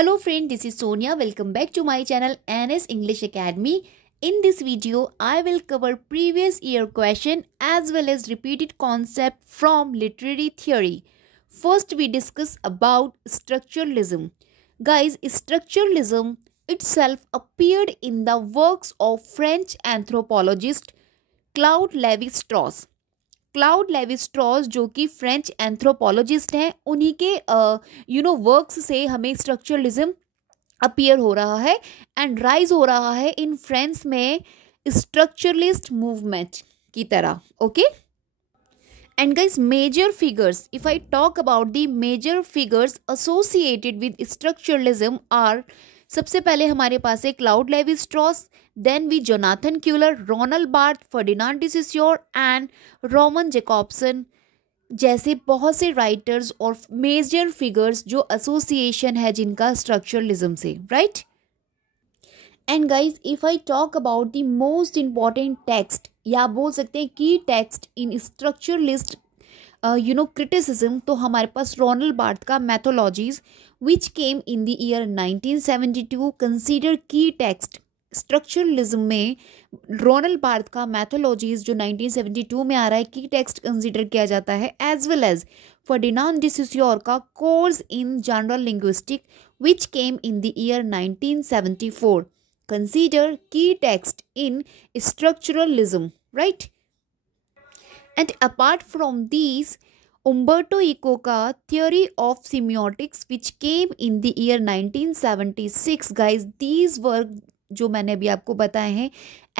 Hello friend, this is Sonia. Welcome back to my channel NS English Academy. In this video, I will cover previous year question as well as repeated concept from literary theory. First, we discuss about structuralism. Guys, structuralism itself appeared in the works of French anthropologist Claude Lévi-Strauss. Cloud Levi straws जो कि French anthropologist हैं, उन्हीं के वर्क्स से हमें structuralism appear हो रहा है एंड राइज हो रहा है इन फ्रेंच में स्ट्रक्चरलिस्ट मूवमेंट की तरह. Okay and guys, major figures, if I talk about the major figures associated with structuralism are, सबसे पहले हमारे पास है Claude Levi Strauss, then we Jonathan Culler, Roland Barthes, Ferdinand de Saussure and Roman Jakobson जैसे बहुत से राइटर्स और major figures जो एसोसिएशन है जिनका स्ट्रक्चरलिज्म से, right. And guys, if I talk about the most important text या बोल सकते हैं की टेक्स्ट इन स्ट्रक्चरलिस्ट criticism, तो हमारे पास रोनाल्ड बार्थ का मैथोलॉजीज विच केम इन द ईयर 1972 कंसीडर की टेक्स्ट. स्ट्रक्चरलिज्म में रोनाल्ड बार्थ का मैथोलॉजीज जो 1972 में आ रहा है की टेक्स्ट कंसीडर किया जाता है, as well as Ferdinand de Saussure का course in general linguistic which came in the year 1974 consider की text in structuralism, right. And apart from these, Umberto Eco का theory of semiotics which came in the year 1976, guys, these work जो मैंने अभी आपको बताए हैं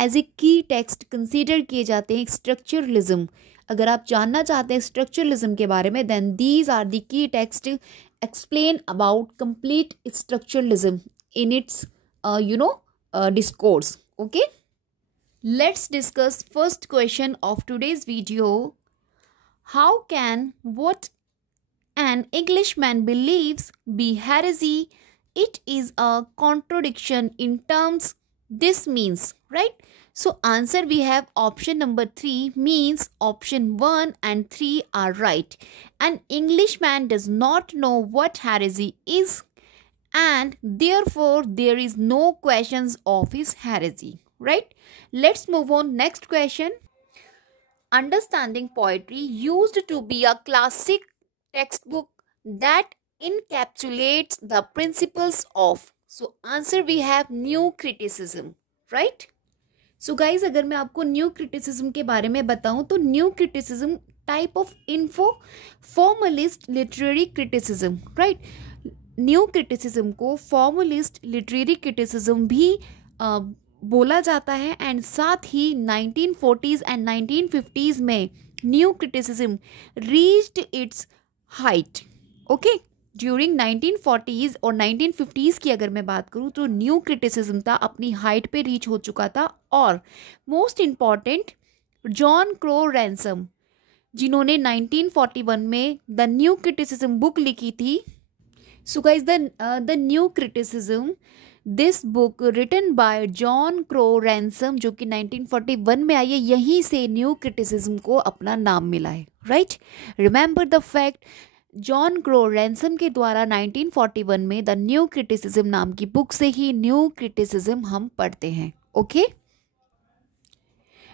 as a की text consider किए जाते हैं स्ट्रक्चरलिज्म. अगर आप जानना चाहते हैं स्ट्रक्चरलिज्म के बारे में, then these are the key text explain about complete structuralism in its discourse. Okay, let's discuss first question of today's video. How can what an Englishman believes be heresy? It is a contradiction in terms this means, right? So answer we have option number 3 means option 1 and 3 are right. An Englishman does not know what heresy is and therefore there is no questions of his heresy, right? Let's move on. Next question. Understanding poetry used to be a classic textbook that encapsulates the principles of. So answer we have new criticism, right? So guys, अगर मैं आपको new criticism के बारे में बताऊं तो new criticism type of info formalist literary criticism, right. New criticism को formalist literary criticism भी बोला जाता है एंड साथ ही 1940s एंड 1950s में new criticism reached it's height. Okay, during 1940s और 1950s की अगर मैं बात करूँ तो न्यू क्रिटिसिज्म था अपनी हाइट पे रीच हो चुका था. और most important John Crowe Ransom जिन्होंने 1941 में द न्यू क्रिटिसिज्म बुक लिखी थी. So guys, the new criticism, this book written by John Crowe Ransom जो कि 1941 में आई है, यहीं से न्यू क्रिटिसिज्म को अपना नाम मिला है, right. Remember the fact, John Crowe ransom के द्वारा 1941 में द न्यू क्रिटिसिज्म नाम की बुक से ही न्यू क्रिटिसिज्म हम पढ़ते हैं. Okay,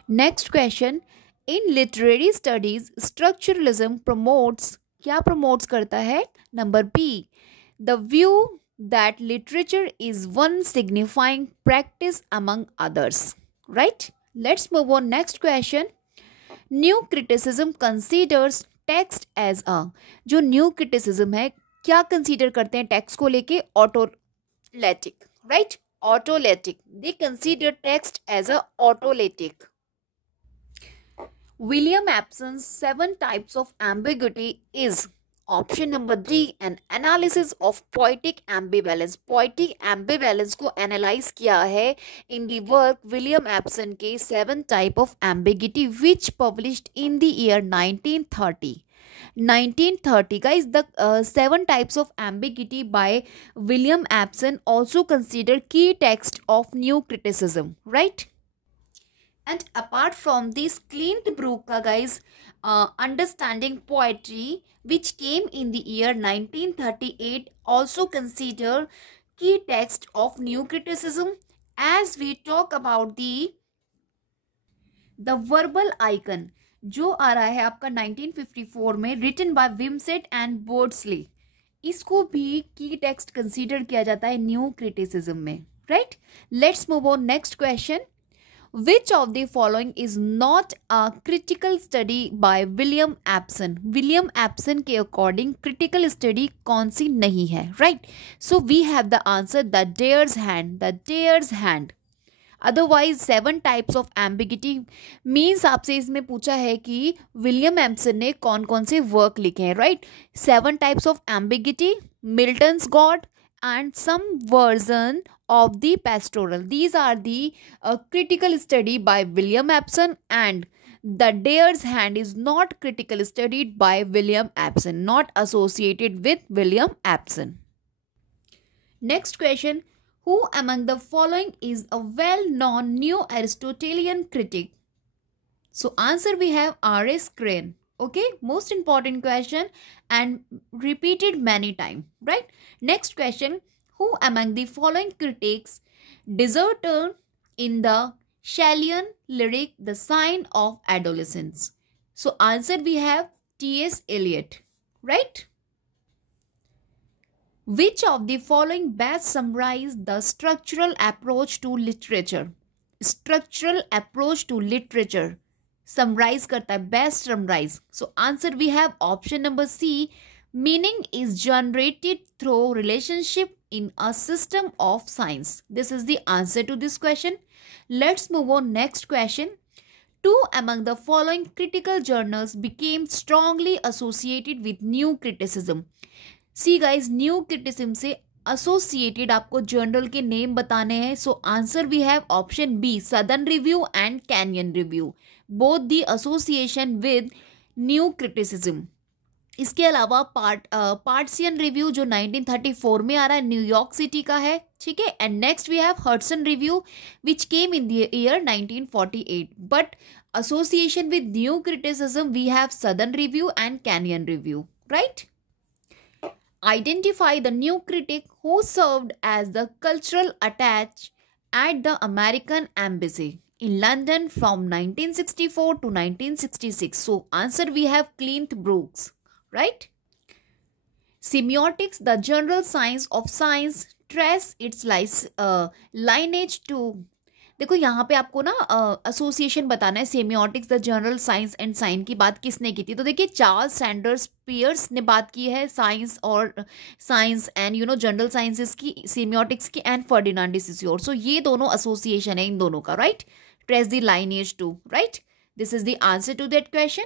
next question. In literary studies structuralism promotes, क्या प्रमोट्स करता है? Number B, the view that literature is one signifying practice among others, right? Let's move on. Next question. New criticism considers text as a, जो new criticism है क्या consider करते हैं text को लेके? Autoletic, right? Autoletic. They consider text as a autoletic. William Abson's 7 types of ambiguity is option number D, N analysis of poetic ambivalence. Poetic ambivalence को एनालाइज किया है इन दी वर्क विलियम एप्सन के 7 type of ambiguity which published in the year 1930. 1930 guys, the 7 types of ambiguity by William Abson also considered key text of new criticism, right? And apart from this, Clint Brook का guys, understanding poetry, which came in the year 1938, also consider key text of new criticism. As we talk about the verbal icon, जो आ रहा है आपका 1954 में, written by Wimsatt and Beardsley, इसको भी की text consider किया जाता है न्यू क्रिटिसिज्म में, right. Let's move on next question. Which of the following is not a critical study by William Abson? William Abson के according critical study कौन सी नहीं है, right? So we have the answer, the deer's hand. The deer's hand. Otherwise 7 types of ambiguity means आपसे इसमें पूछा है कि William Empson ने कौन कौन से वर्क लिखे हैं, राइट. 7 types of ambiguity, Milton's God and some version of the pastoral. These are the critical study by William Abson, and the deer's hand is not critical studied by William Abson, not associated with William Abson. Next question. Who among the following is a well-known new Aristotelian critic? So answer we have R.S. Crane. Okay, most important question and repeated many times, right? Next question. Who among the following critics deserted in the Shelleyan lyric The Sign of Adolescence? So answer we have T.S. Eliot, right? Which of the following best summarize the structural approach to literature? Structural approach to literature summarize करता है, best summarize. So answer we have option number C, meaning is generated through relationship in a system of science. This is the answer to this question. Let's move on next question. Two among the following critical journals became strongly associated with new criticism. See guys, new criticism से associated आपको journal के name बताने हैं. So answer we have option B, Southern Review and Canyon Review. Both the association with new criticism. इसके अलावा पार्टियन रिव्यू जो 1934 में आ रहा है, न्यूयॉर्क सिटी का है, ठीक है. And next we have Hudson Review which came in the year 1948. But association with new criticism we have Southern Review and Kenyon Review, right. Identify the new critic who served as the cultural attache at the American embassy in London from 1964 to 1966. So answer we have Clint Brooks, right? Semiotics, the general science of science, trace its lineage to. देखो यहाँ पे आपको ना association बताना है. Semiotics the general science and sign की बात किसने की थी? तो देखिए चार्ल्स सैंडर्स पियर्स ने बात की है साइंस और साइंस एंड जनरल साइंसेस की, सेमियोटिक्स की, एंड फर्डिनांड डी सोसोर. सो ये दोनों एसोसिएशन है इन दोनों का, right. Trace the lineage to, right. This is the answer to that question.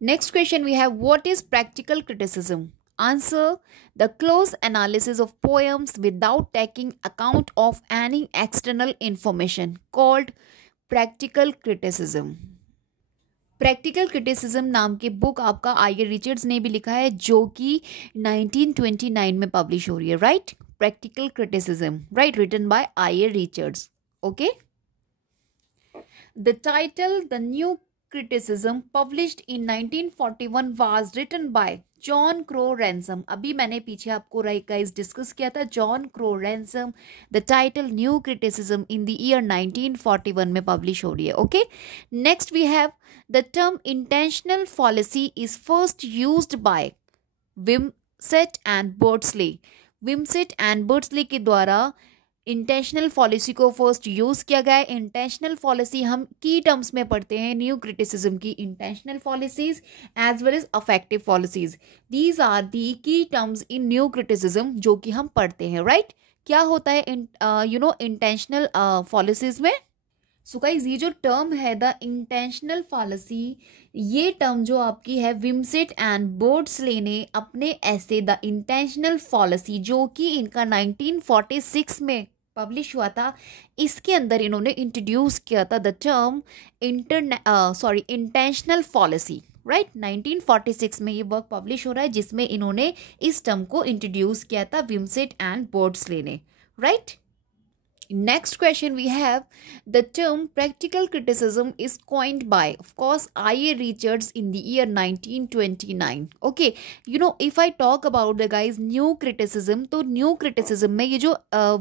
Next question we have, what is practical criticism? Answer, the close analysis of poems without taking account of any external information, called practical criticism. Practical criticism नाम की बुक आपका IA. Richards ने भी लिखा है, जो कि 1929 में पब्लिश हो रही है, right. Practical criticism, right, written by I.A. Richards. Okay. The title, The New Criticism, published in 1941, was written by John Crow Ransom. अभी मैंने पीछे आपको गाइस डिस्कस किया था, John Crow Ransom. The title New Criticism in the year 1941 में पब्लिश हो रही है. Okay. Next we have the term intentional fallacy is first used by Wimsatt and Beardsley. Wimsatt and Beardsley के द्वारा इंटेंशनल पॉलिसी को first use किया गया है. इंटेंशनल पॉलिसी हम की टर्म्स में पढ़ते हैं न्यू क्रिटिसिज्म की, intentional policies as well as affective policies. These are the key terms in new criticism जो कि हम पढ़ते हैं, राइट. क्या होता है इंटेंशनल पॉलिसीज में? सो गाइस, ये जो टर्म है द इंटेंशनल पॉलिसी, ये टर्म जो आपकी है विमसेट एंड बेर्डस्ले ने अपने ऐसे द इंटेंशनल पॉलिसी, जो कि इनका 1946 में पब्लिश हुआ था, इसके अंदर इन्होंने इंट्रोड्यूस किया था the term intentional policy, right. 1946 में ये वर्क पब्लिश हो रहा है जिसमें इन्होंने इस टर्म को इंट्रोड्यूस किया था विमसेट एंड बेर्डस्ले ने, right. Next question we have, the term practical criticism is coined by, of course, I.A. Richards in the year 1929. Okay, you know, if I talk about the guys new criticism, तो new criticism में ये जो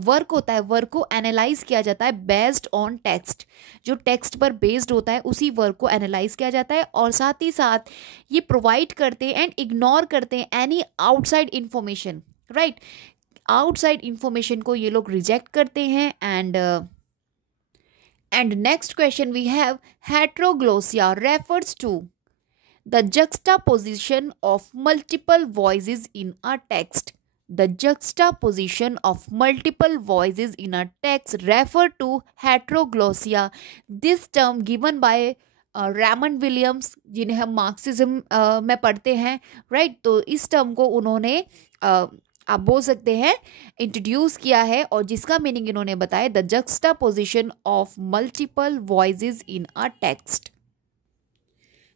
वर्क होता है, वर्क को एनालाइज किया जाता है बेस्ड ऑन टेक्स्ट, जो टेक्स्ट पर बेस्ड होता है उसी वर्क को एनालाइज किया जाता है, और साथ ही साथ ये प्रोवाइड करते हैं एंड इग्नोर करते हैं any outside information, right. Outside information को ये लोग रिजेक्ट करते हैं। And next question we have, heteroglossia refers to the juxtaposition of multiple voices in a text. The juxtaposition of multiple voices in a text refer to heteroglossia. This term given by Raymond Williams, जिन्हें हम मार्क्सिज्म में पढ़ते हैं, राइट। तो इस टर्म को उन्होंने आप बोल सकते हैं इंट्रोड्यूस किया है, और जिसका मीनिंग इन्होंने बताया, the juxtaposition of multiple voices in a text.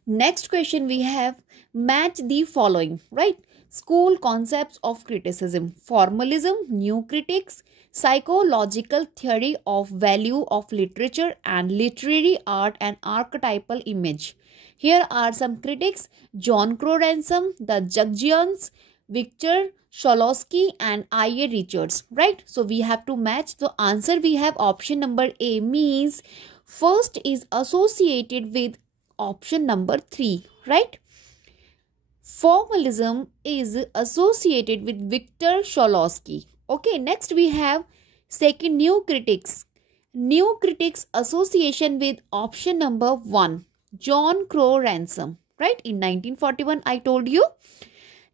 Next question we have, match the following, right. School concepts of criticism, formalism, new critics, psychological theory of value of literature, and literary art and archetypal image. Here are some critics: John Crow Ransom, the Jungians, Victor Shklovsky, and I.A. Richards, right? So we have to match. The answer we have option number A, means first is associated with option number 3, right? Formalism is associated with Victor Shklovsky. Okay, next we have second, new critics. New critics association with option number 1, John Crow Ransom, right? In 1941, I told you.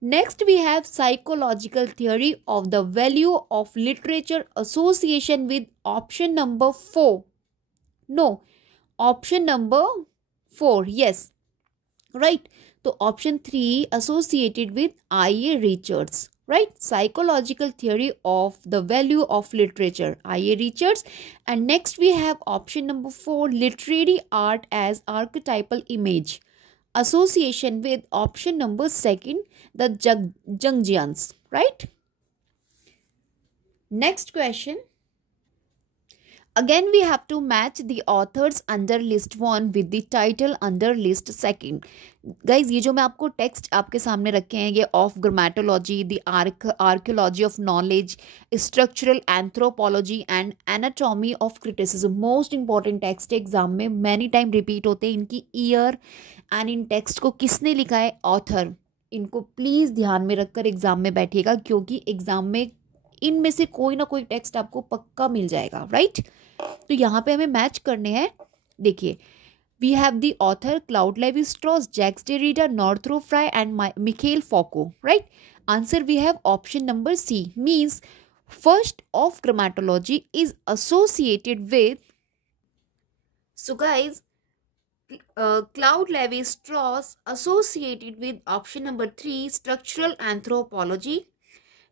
Next we have psychological theory of the value of literature association with option number 4. No, option number 4, yes, right. So option 3 associated with I.A. Richards, right? Psychological theory of the value of literature, I.A. Richards. And next we have option number 4, literary art as archetypal image, association with option number 2, the Jungians, right? Next question. Again we have to match the authors under list 1 with the title under list 2. गाइज ये जो मैं आपको टेक्स्ट आपके सामने रखे हैं, ये of grammatology, the archaeology of knowledge, structural anthropology and anatomy of criticism, most important text exam में मैनी टाइम रिपीट होते हैं। इनकी ईयर एंड इन टेक्स्ट को किसने लिखा है, ऑथर, इनको प्लीज़ ध्यान में रखकर एग्जाम में बैठिएगा, क्योंकि एग्जाम में इनमें से कोई ना कोई टेक्स्ट आपको पक्का मिल जाएगा, राइट। तो यहाँ पे हमें मैच करने हैं। देखिए, we have the author Claude Lévi-Strauss, Jacques Derrida, Northrop Frye and Mikhail Foucault, right? Answer we have option number C, means first of grammatology is associated with, so guys, Claude Lévi-Strauss associated with option number 3, structural anthropology.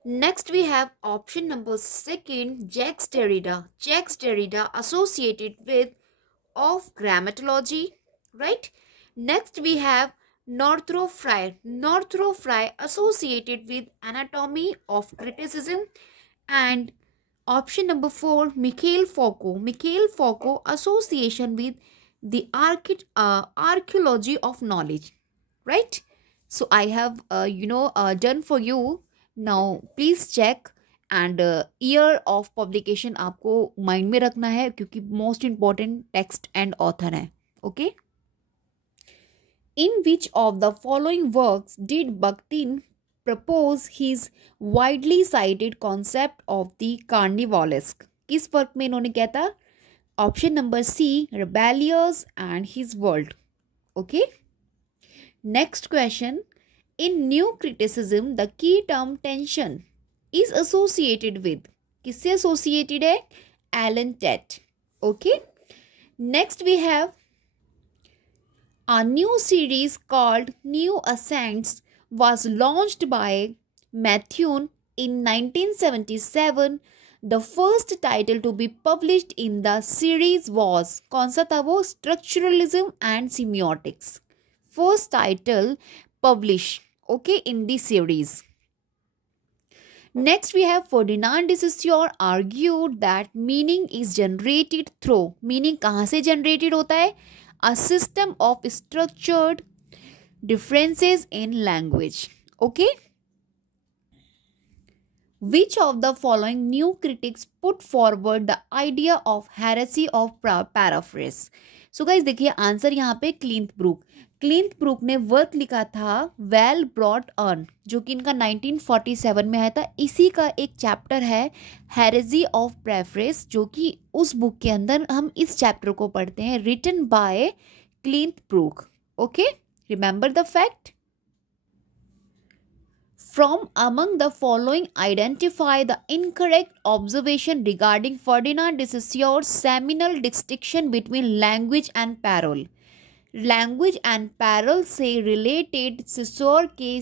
Next we have option number 2, Jacques Derrida. Jacques Derrida associated with of grammatology, right? Next we have Northrop Frye. Northrop Frye associated with anatomy of criticism. And option number 4, Mikhail Foucault. Mikhail Foucault association with the archaeology of knowledge, right? So I have done for you. Now please check, and year of publication आपको mind में रखना है, क्योंकि most important text and author है। Okay, in which of the following works did Bakhtin propose his widely cited concept of the carnivalesque? किस work में इन्होंने क्या था? Option number C, Rabelais and his world. Okay, next question, in new criticism the key term tension is associated with, किससे associated है? Alan Tate. Okay, next we have a new series called New Ascents was launched by Methuen in 1977. The first title to be published in the series was, कौन सा था वो? Structuralism and Semiotics. First title published, okay, in the series. Next, we have Ferdinand de Saussure argued that meaning is generated through. Meaning कहाँ से generated होता है? A system of structured differences in language. Okay. Which of the following new critics put forward the idea of heresy of paraphrase? So guys देखिए आंसर यहाँ पे क्लिंथ ब्रूक ने वर्क लिखा था वेल ब्रॉट अर्न, जो कि इनका 1947 में आया था. इसी का एक चैप्टर है हेरेजी ऑफ प्रेफरेस, जो कि उस बुक के अंदर हम इस चैप्टर को पढ़ते हैं, written by Cleanth Brook. Okay, remember the fact. From among the following, identify the incorrect observation regarding Ferdinand de Saussure's seminal distinction between language and parole. Language and parallel से रिलेटेड सिसोर के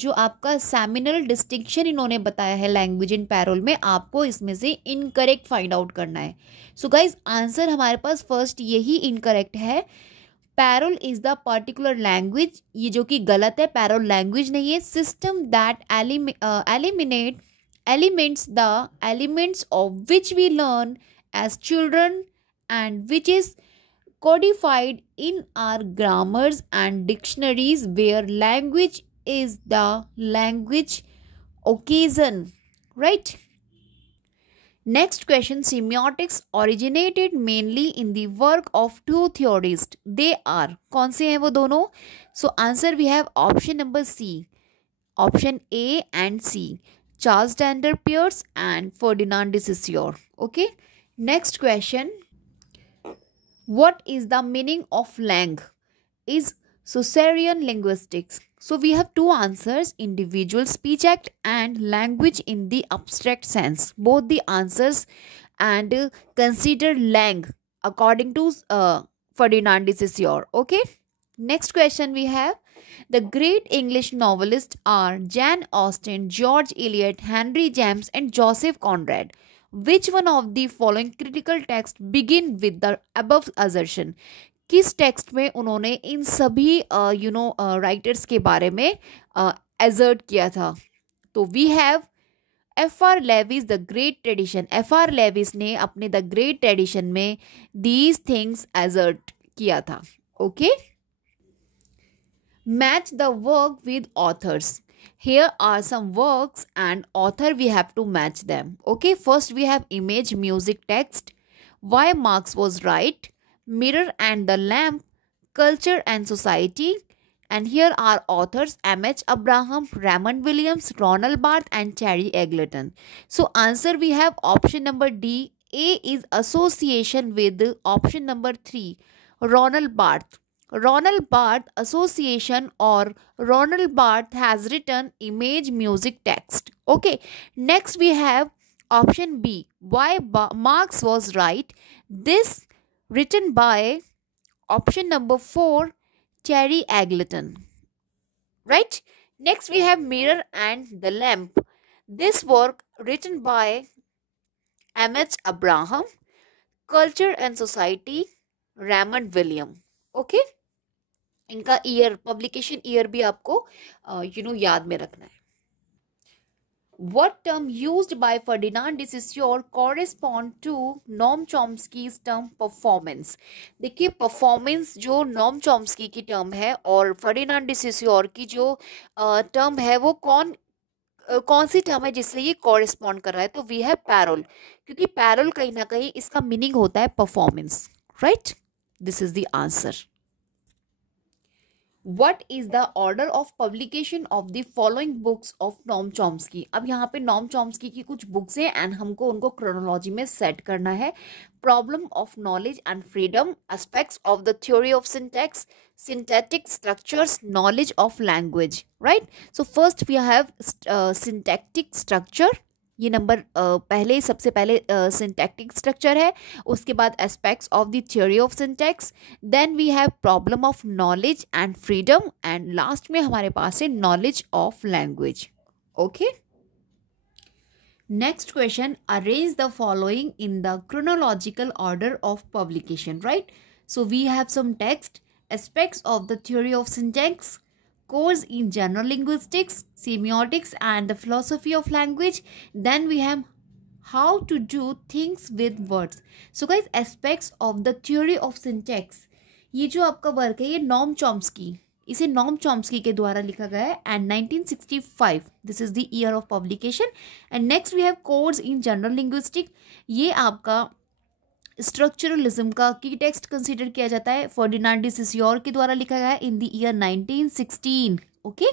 जो आपका सेमिनल डिस्टिंक्शन इन्होंने बताया है language and parallel में, आपको इसमें से इनकरेक्ट फाइंड आउट करना है. सो गाइज आंसर हमारे पास फर्स्ट यही इनकरेक्ट है. Parole is the particular language, ये जो कि गलत है, पैरल लैंग्वेज नहीं है. System that eliminate elements the elements of which we learn as children and which is codified in our grammars and dictionaries, where language is the language occasion, right? Next question, semiotics originated mainly in the work of two theorists. They are, कौन से हैं वो दोनों? So answer we have option number C, option A and C, Charles Dander Peirce and Ferdinand de Saussure. Okay, next question, what is the meaning of lang? Is Saussurean linguistics. So we have two answers, individual speech act and language in the abstract sense. Both the answers, and consider lang according to Ferdinand de Saussure. Okay. Next question we have, the great English novelists are Jane Austen, George Eliot, Henry James and Joseph Conrad. Which one of the following critical text begin with the above assertion? किस टेक्स्ट में उन्होंने इन सभी राइटर्स के बारे में एजर्ट किया था? तो we have F.R. Leavitt the great tradition. F.R. Leavitt ने अपने द ग्रेट ट्रेडिशन में दीज थिंग्स एजर्ट किया था. Okay, match the work with authors. Here are some works and author we have to match them. Okay, first we have image, music, text, why Marx was right, mirror and the lamp, culture and society. And here are authors M.H. Abraham, Raymond Williams, Ronald Barthes and Cherry Eggleton. So answer we have option number D. A is association with option number 3, Ronald Barthes. Ronald Barthes Association or Ronald Barthes has written image, music, text. Okay, next we have option B, why Marx was right. This written by option number 4, Cherry Eggleton, right? Next we have mirror and the lamp. This work written by M.H. Abraham, culture and society, Raymond Williams. Okay, इनका year, publication year भी आपको याद में रखना है. What term used by Ferdinand de Saussure correspond to Noam Chomsky's term performance? देखिए परफॉर्मेंस जो Noam Chomsky की टर्म है और फर्डिनांड de Saussure की जो टर्म है वो कौन सी टर्म है जिससे ये कॉरेस्पॉन्ड कर रहा है? तो वी है पैरोल, क्योंकि पैरोल कहीं ना कहीं इसका मीनिंग होता है performance, right? This is the answer. What is the order of publication of the following books of Noam Chomsky? अब यहाँ पे नॉम चॉम्स्की की कुछ बुक्स हैं एंड हमको उनको क्रोनोलॉजी में सेट करना है. Problem of knowledge and freedom, aspects of the theory of syntax, synthetic structures, knowledge of language, right? So first we have syntactic structure. ये नंबर पहले सबसे पहले सिंटैक्टिक स्ट्रक्चर है, उसके बाद aspects of the theory of syntax, then we have problem of knowledge and freedom and last में हमारे पास है knowledge of language. Okay, next question, arrange the following in the chronological order of publication, right? So we have some text, aspects of the theory of syntax, course in general linguistics, semiotics and the philosophy of language. Then we have how to do things with words. So guys, aspects of the theory of syntax. ये जो आपका वर्क है ये Noam Chomsky, इसे Noam Chomsky के द्वारा लिखा गया है and 1965 this is the year of publication. And next we have course in general linguistic. ये आपका स्ट्रक्चरलिज्म का की टेक्स्ट कंसिडर किया जाता है. फर्डिनांड डी सोसोर के द्वारा लिखा गया है in the year 1916. Okay.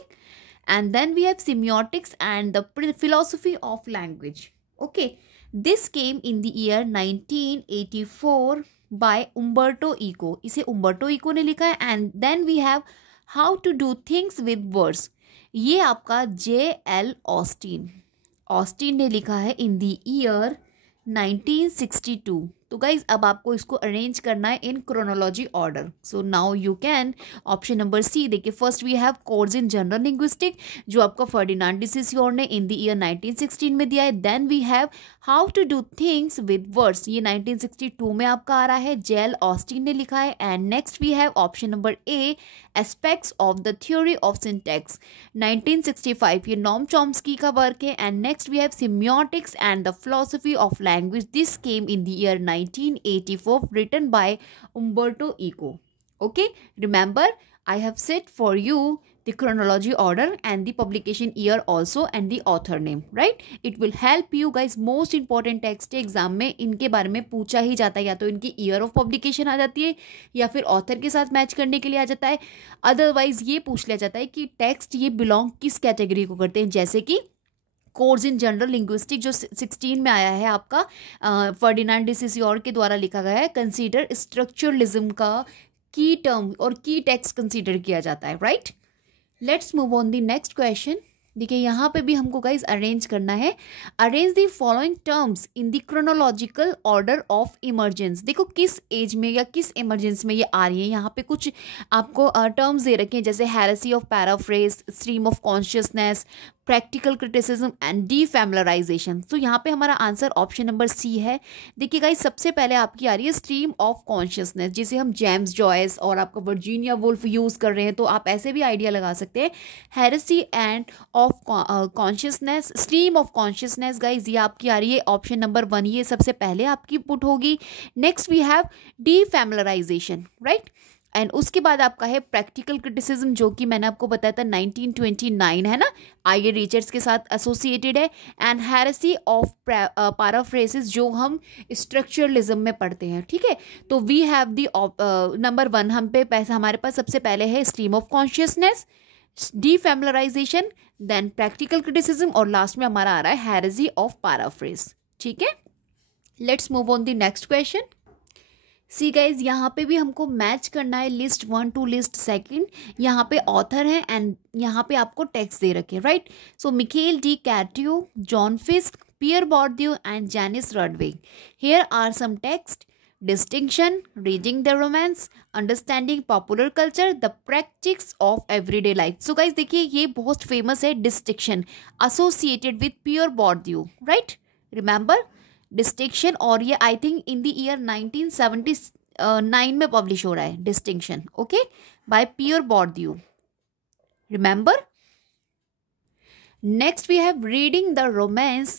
And then we have semiotics and the philosophy of language. Okay. This came in the year 1984 by Umberto Eco. इसे उम्बर्टो इको ने लिखा है. And then we have how to do things with words. ये आपका J.L. Austin ने लिखा है in the year 1962. तो गाइज अब आपको इसको अरेंज करना है in chronology order. So now you can option number C. देखिए first we have course in general linguistic जो आपका फर्डिनांड डी सोसोर ने इन द ईयर 1916 में दिया है. Then we have how to do things with words, ये 1962 में आपका आ रहा है, J.L. ऑस्टिन ने लिखा है. And next we have option number A aspects of the theory of syntax 1965, ये नॉम चॉम्स्की का वर्क है. And next we have semiotics and the philosophy of language. This came in the year 1984 written by Umberto Eco. Okay, remember I have said for you the chronology order and the publication year also and the author name, right? It will help you guys. Most important text exam में इनके बारे में पूछा ही जाता है, या तो इनकी ईयर ऑफ पब्लिकेशन आ जाती है या फिर ऑथर के साथ मैच करने के लिए आ जाता है. अदरवाइज ये पूछ लिया जाता है कि टेक्स्ट ये बिलोंग किस कैटेगरी को करते हैं. जैसे कि कोर्स इन जनरल लिंग्विस्टिक जो 16 में आया है आपका फर्डिनांड डी सोसोर के द्वारा लिखा गया है, कंसीडर स्ट्रक्चरलिज्म का की टर्म और की टेक्स्ट कंसीडर किया जाता है, right. Let's move on the next question. देखिए यहाँ पे भी हमको गाइज अरेंज करना है. Arrange the following terms in the chronological order of emergence. देखो किस एज में या किस इमरजेंस में ये आ रही है. यहाँ पे कुछ आपको टर्म्स दे रखे हैं जैसे heresy of paraphrase, stream of consciousness, practical criticism and defamiliarization. तो यहाँ पे हमारा आंसर ऑप्शन नंबर सी है. देखिए गाइस सबसे पहले आपकी आ रही है स्ट्रीम ऑफ कॉन्शियसनेस, जिसे हम जेम्स जॉयस और आपका वर्जीनिया वुल्फ यूज़ कर रहे हैं. तो आप ऐसे भी आइडिया लगा सकते हैं heresy end of consciousness, stream of consciousness. Guys ये आपकी आ रही है ऑप्शन नंबर 1, ये सबसे पहले आपकी पुट होगी. Next we have defamiliarization, right. And उसके बाद आपका है प्रैक्टिकल क्रिटिसिज्म जो कि मैंने आपको बताया था 1929 है ना, आई रिचर्ड्स के साथ एसोसिएटेड है. एंड हेरेसी ऑफ पैराफ्रेसिस जो हम स्ट्रक्चरलिज्म में पढ़ते हैं, ठीक है. तो वी हैव दी नंबर 1 हम पे पैसा हमारे पास सबसे पहले है stream of consciousness, defamiliarization, then practical criticism और लास्ट में हमारा आ रहा है हेरेसी ऑफ पैराफ्रेज, ठीक है. Let's move on the next question. See guys यहाँ पे भी हमको मैच करना है लिस्ट 1 टू लिस्ट 2. यहाँ पे ऑथर है एंड यहाँ पे आपको टेक्स्ट दे रखे, राइट. सो मिखेल डी कैटियो, John Fiske, Pierre Bourdieu and Janice Radway. Here are some text: distinction, reading the romance, understanding popular culture, the practice of everyday life. So guys देखिए ये बहुत फेमस है distinction, associated with Pierre Bourdieu, right? Remember distinction. और ये I think in the year 1979 में पब्लिश हो रहा है distinction, okay, by Pierre Bourdieu. Remember? Next we have reading the romance,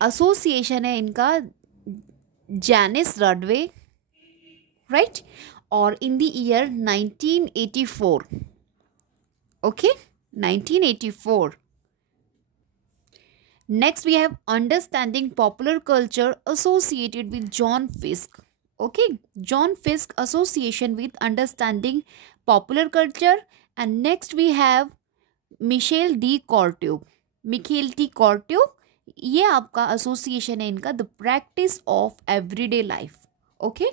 association है इनका Janis Rudway, right? और in the year 1984, okay, 1984. Next we have understanding popular culture associated with John Fiske, okay, John Fiske association with understanding popular culture. And next we have Michel D. Courtieu, Michel D. Courtieu, ये आपका एसोसिएशन है इनका the practice of everyday life, okay.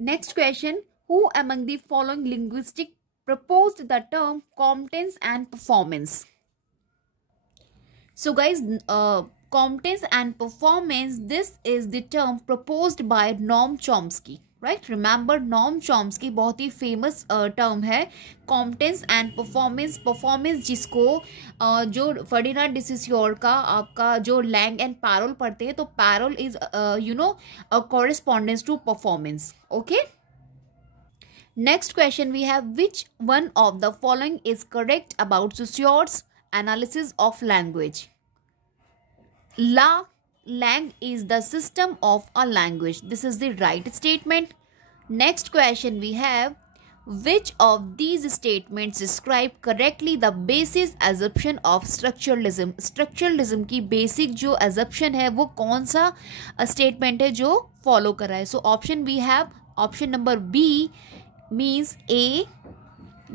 Next question, who among the following linguistic proposed the term competence and performance. So guys competence and performance, this is the term proposed by Noam Chomsky, right? Remember Noam Chomsky बहुत ही famous term है competence and performance. performance जिसको जो Ferdinand de सोसोर का आपका जो Lang and payroll पढ़ते हैं, तो parole is you know a correspondence to performance, okay. Next question we have, which one of the following is correct about Saussure's analysis of language? Lang is the system of a language. This is the right statement. Next question we have, which of these statements describe correctly the basis assumption of structuralism? Structuralism की basic जो assumption है वो कौन सा statement है जो follow कर रहा है? So option we have option number B means A,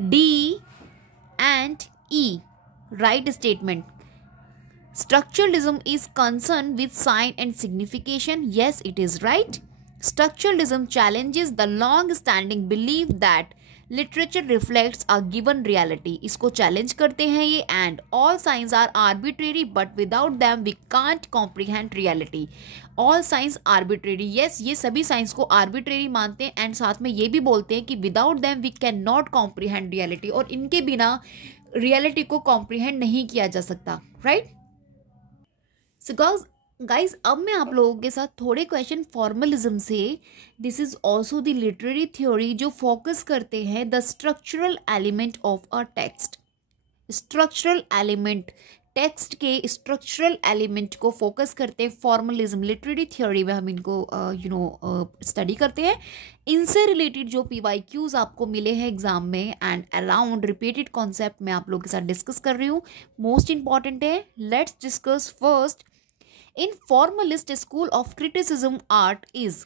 D and E. Right statement. Structuralism is concerned with sign and signification. Yes, it is right. Structuralism challenges the long-standing belief that literature reflects a given reality. इसको challenge करते हैं ये, and all signs are arbitrary but without them we can't comprehend reality. All signs arbitrary. Yes, ये सभी signs को arbitrary मानते हैं and साथ में ये भी बोलते हैं कि without them we cannot comprehend reality. और इनके बिना reality को comprehend नहीं किया जा सकता. Right? So guys अब मैं आप लोगों के साथ थोड़े क्वेश्चन फॉर्मलिज्म से, this is also the literary theory जो फोकस करते हैं the structural element of a text. Structural element, text के स्ट्रक्चरल एलिमेंट को फोकस करते हैं फॉर्मलिज्म लिटरेरी थ्योरी में, हम इनको स्टडी करते हैं. इनसे रिलेटेड जो PYQs आपको मिले हैं एग्जाम में एंड अराउंड रिपीटेड कॉन्सेप्ट मैं आप लोगों के साथ डिस्कस कर रही हूँ. मोस्ट इंपॉर्टेंट है. Let's discuss first. In formalist school of criticism art is,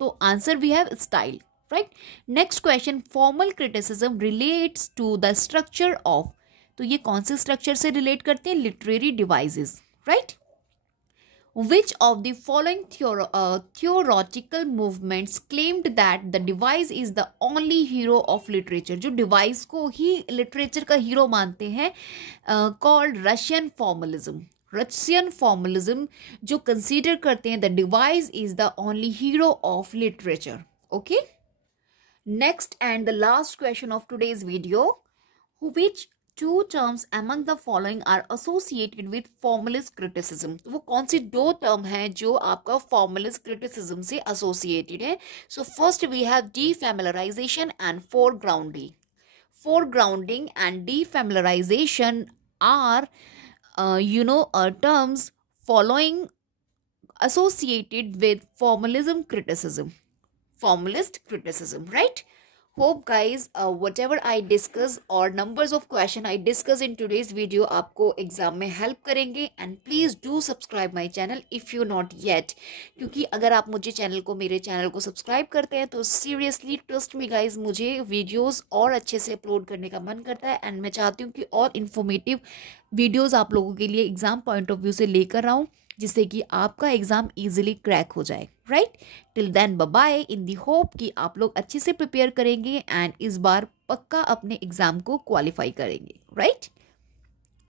तो answer we have style, right? Next question, formal criticism relates to the structure of, तो ये कौन से structure से relate करते हैं? Literary devices, right? Which of the following theoretical movements claimed that the device is the only hero of literature? जो device को ही literature का hero मानते हैं, called Russian formalism. Russian formalism जो कंसीडर करते हैं the device is the only hero of literature. Okay, next and the last question of today's video, which two terms among the following are associated with formalist criticism? तो वो कौन सी दो टर्म है जो आपका फॉर्मलिस्ट क्रिटिसिज्म से एसोसिएटेड है? So first we have defamiliarization and foregrounding. Foregrounding and defamiliarization are terms following associated with formalism criticism, formalist criticism, right? Hope guys whatever I discuss or numbers of question I discuss in today's video आपको एग्जाम में हेल्प करेंगे. And please do subscribe my channel if you not yet, क्योंकि अगर आप मेरे चैनल को सब्सक्राइब करते हैं तो सीरियसली ट्रस्ट मी गाइज मुझे वीडियोस और अच्छे से अपलोड करने का मन करता है. एंड मैं चाहती हूँ कि और इन्फॉर्मेटिव वीडियोस आप लोगों के लिए एग्जाम पॉइंट ऑफ व्यू से लेकर आऊँ, जिससे कि आपका एग्जाम इजीली क्रैक हो जाए. Right, till then bye bye in the hope कि आप लोग अच्छे से प्रिपेयर करेंगे एंड इस बार पक्का अपने एग्जाम को क्वालिफाई करेंगे. राइट.